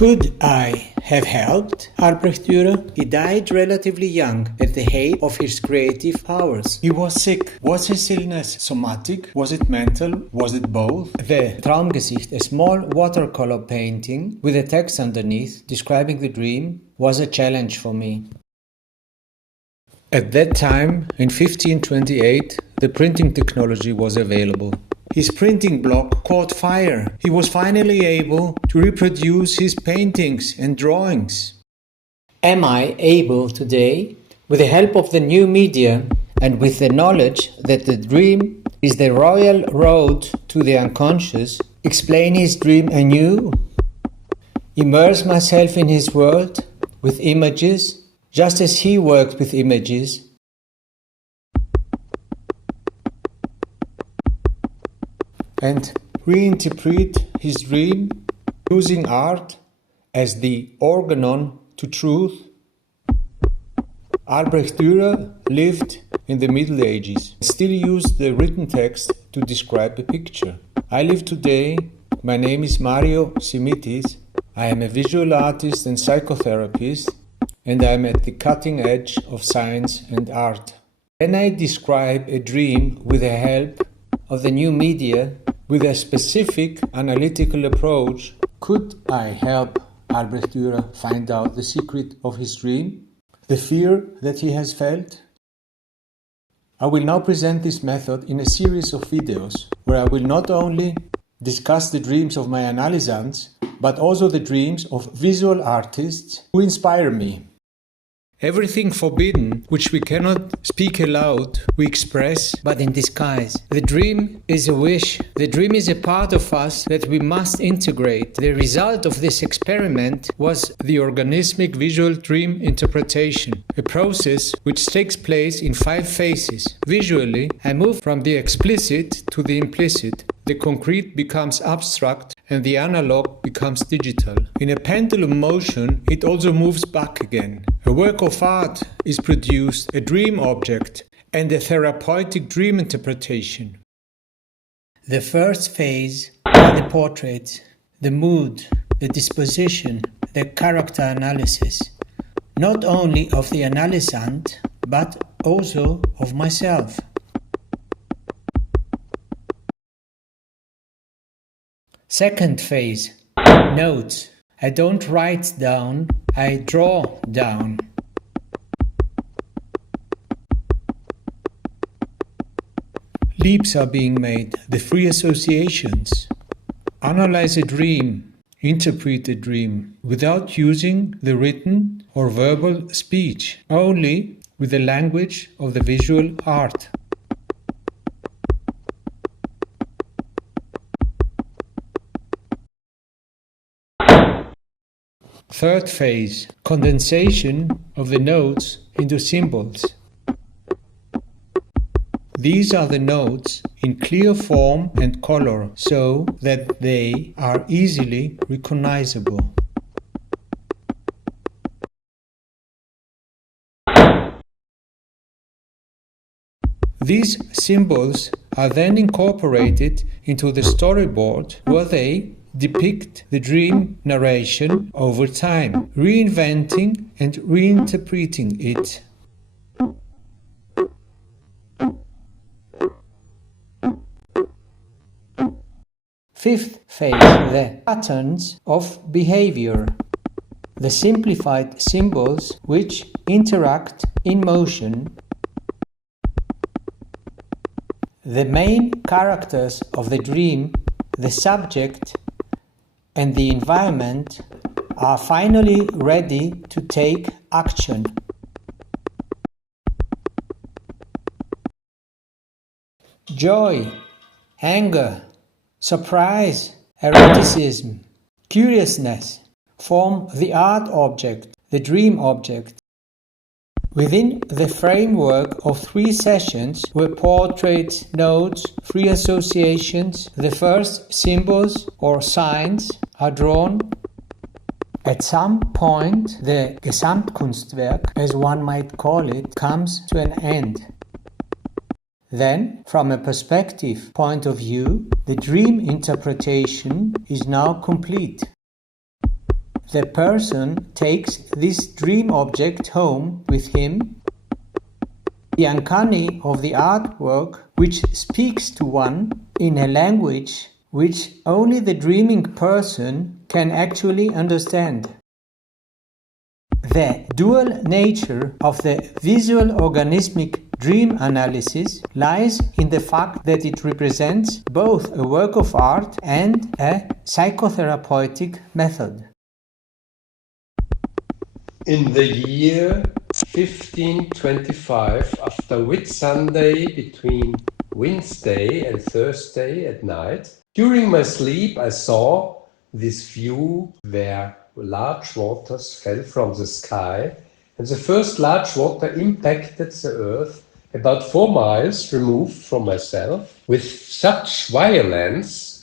Could I have helped Albrecht Dürer? He died relatively young, at the height of his creative powers. He was sick. Was his illness somatic? Was it mental? Was it both? The Traumgesicht, a small watercolor painting with a text underneath describing the dream, was a challenge for me. At that time, in 1528, the printing technology was available. His printing block caught fire. He was finally able to reproduce his paintings and drawings. Am I able today, with the help of the new media and with the knowledge that the dream is the royal road to the unconscious, explain his dream anew? Immerse myself in his world with images, just as he worked with images? And reinterpret his dream using art as the organon to truth? Albrecht Dürer lived in the Middle Ages, still used the written text to describe a picture. I live today. My name is Mario Simitis. I am a visual artist and psychotherapist, and I am at the cutting edge of science and art. When I describe a dream with the help of the new media, with a specific analytical approach, could I help Albrecht Dürer find out the secret of his dream, the fear that he has felt? I will now present this method in a series of videos where I will not only discuss the dreams of my analysants, but also the dreams of visual artists who inspire me. Everything forbidden, which we cannot speak aloud, we express, but in disguise. The dream is a wish. The dream is a part of us that we must integrate. The result of this experiment was the organismic visual dream interpretation, a process which takes place in 5 phases. Visually, I move from the explicit to the implicit. The concrete becomes abstract and the analog becomes digital. In a pendulum motion, it also moves back again. A work of art is produced, a dream object, and a therapeutic dream interpretation. The first phase are the portraits, the mood, the disposition, the character analysis, not only of the analysant, but also of myself. Second phase, notes. I don't write down, I draw down. Leaps are being made, the free associations. Analyze a dream, interpret a dream, without using the written or verbal speech, only with the language of the visual art. Third phase, condensation of the notes into symbols. These are the notes in clear form and color so that they are easily recognizable. These symbols are then incorporated into the storyboard where they depict the dream narration over time, reinventing and reinterpreting it. Fifth phase, the patterns of behavior. The simplified symbols which interact in motion. The main characters of the dream, the subject, and the environment are finally ready to take action. Joy, anger, surprise, eroticism, curiousness form the art object, the dream object. Within the framework of 3 sessions where portraits, notes, free associations, the first symbols or signs are drawn, at some point the Gesamtkunstwerk, as one might call it, comes to an end. Then, from a perspective point of view, the dream interpretation is now complete. the person takes this dream object home with him, the uncanny of the artwork, which speaks to one in a language which only the dreaming person can actually understand. The dual nature of the visual organismic dream analysis lies in the fact that it represents both a work of art and a psychotherapeutic method. In the year 1525, after Whitsunday between Wednesday and Thursday at night, during my sleep I saw this view where large waters fell from the sky, and the first large water impacted the earth about 4 miles removed from myself with such violence